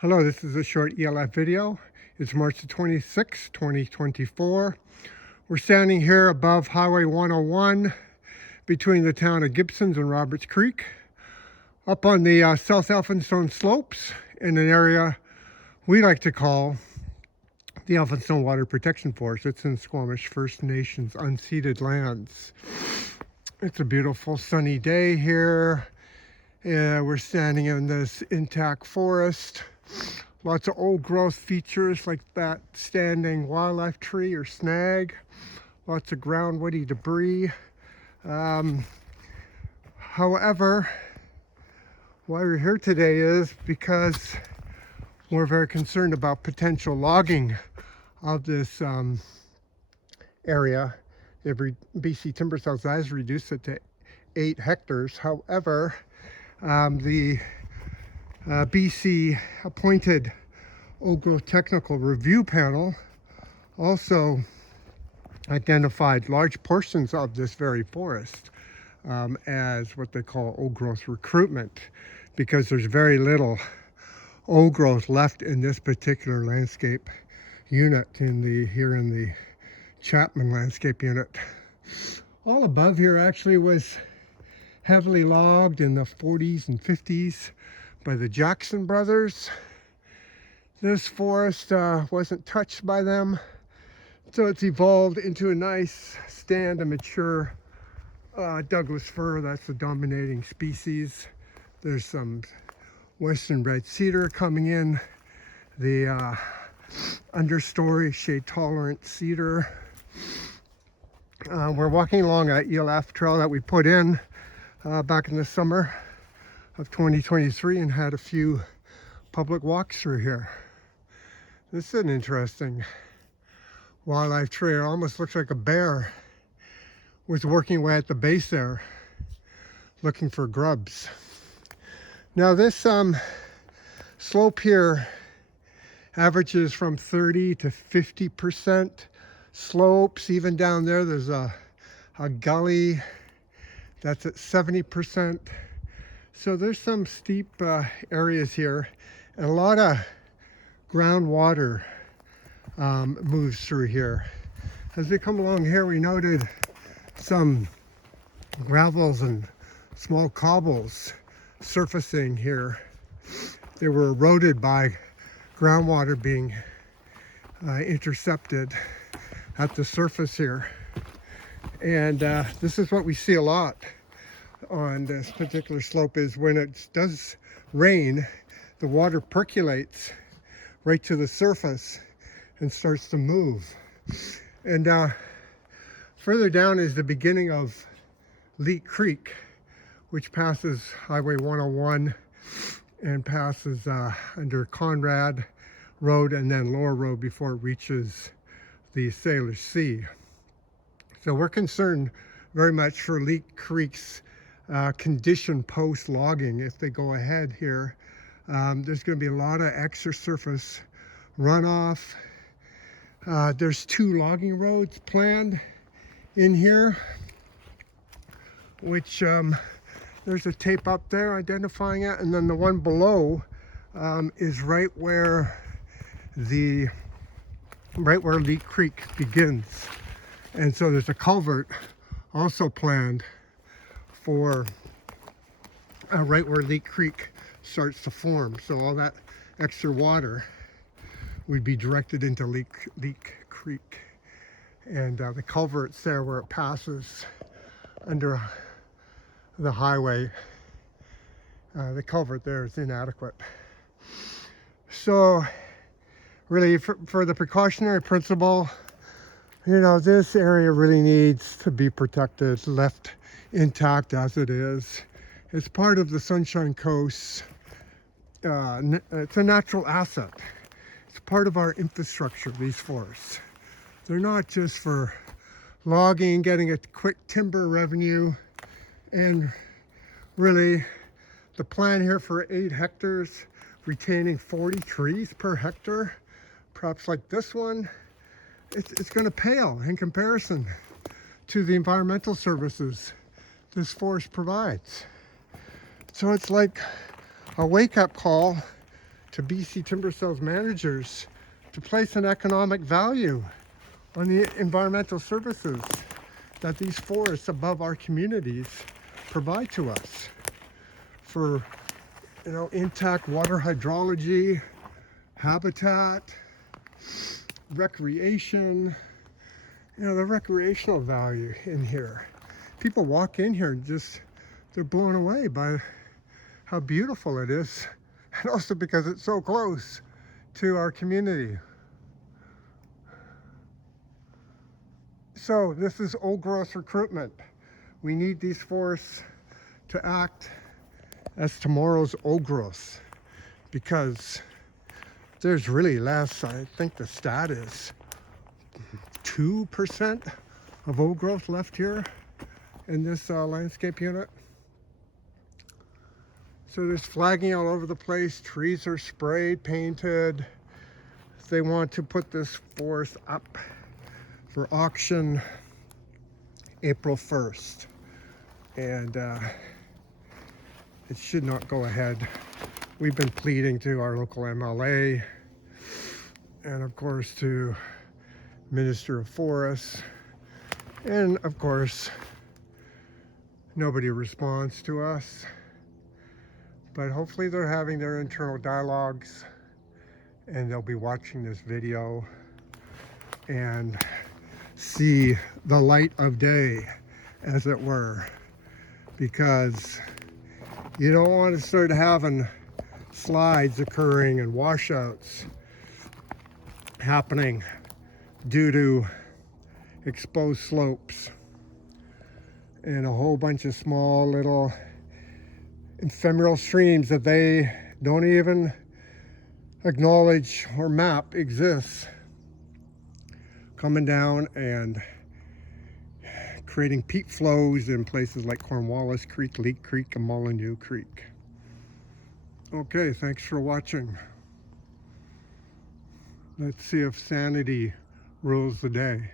Hello, this is a short ELF video. It's March the 26th, 2024. We're standing here above Highway 101 between the town of Gibsons and Roberts Creek, up on the South Elphinstone slopes in an area we like to call the Elphinstone Water Protection Forest. It's in Squamish First Nations unceded lands. It's a beautiful sunny day here. We're standing in this intact forest. Lots of old growth features like that standing wildlife tree or snag. Lots of ground woody debris. However, why we're here today is because we're very concerned about potential logging of this area. Every BC Timber Sales has reduced it to 8 hectares. However, the BC appointed Old Growth Technical Review Panel also identified large portions of this very forest as what they call old growth recruitment, because there's very little old growth left in this particular landscape unit here in the Chapman landscape unit. All above here actually was heavily logged in the 40s and 50s by the Jackson brothers. This forest wasn't touched by them, so it's evolved into a nice stand of mature Douglas fir. That's the dominating species. There's some western red cedar coming in, the understory shade tolerant cedar. We're walking along an ELF trail that we put in back in the summer of 2023 and had a few public walks through here. This is an interesting wildlife trail. Almost looks like a bear was working away at the base there looking for grubs. Now this slope here averages from 30 to 50% slopes. Even down there there's a gully that's at 70%. So there's some steep areas here, and a lot of groundwater moves through here. As we come along here, we noted some gravels and small cobbles surfacing here. They were eroded by groundwater being intercepted at the surface here. And this is what we see a lot on this particular slope, is when it does rain, the water percolates right to the surface and starts to move. And further down is the beginning of Leak Creek, which passes Highway 101 and passes under Conrad Road and then Lower Road before it reaches the Sailor Sea. So we're concerned very much for Leak Creek's condition post logging. If they go ahead here, there's going to be a lot of extra surface runoff. There's 2 logging roads planned in here, which there's a tape up there identifying it, and then the one below is right where Leak Creek begins. And so there's a culvert also planned for right where Leak Creek starts to form. So all that extra water would be directed into Leak Creek. And the culvert's there where it passes under the highway. The culvert there is inadequate. So really, for the precautionary principle, you know, this area really needs to be protected, left intact as it is. It's part of the Sunshine Coast. It's a natural asset. It's part of our infrastructure, these forests. They're not just for logging, getting a quick timber revenue. And really, the plan here for 8 hectares, retaining 40 trees per hectare, perhaps like this one, it's going to pale in comparison to the environmental services this forest provides. So it's like a wake-up call to BC Timber Sales managers to place an economic value on the environmental services that these forests above our communities provide to us for, you know, intact water hydrology, habitat, recreation, you know, the recreational value in here. People walk in here and just, they're blown away by how beautiful it is, and also because it's so close to our community. So this is old growth recruitment. We need these forests to act as tomorrow's old growth, because there's really less. I think the stat is 2% of old growth left here in this landscape unit. So there's flagging all over the place. Trees are sprayed, painted. They want to put this forest up for auction April 1st. And it should not go ahead. We've been pleading to our local MLA and of course to Minister of Forests, and of course nobody responds to us. But hopefully they're having their internal dialogues and they'll be watching this video and see the light of day, as it were, because you don't want to start having slides occurring and washouts happening due to exposed slopes and a whole bunch of small little ephemeral streams that they don't even acknowledge or map exists, coming down and creating peat flows in places like Cornwallis Creek, Leak Creek, and Molyneux Creek. Okay, thanks for watching. Let's see if sanity rules the day.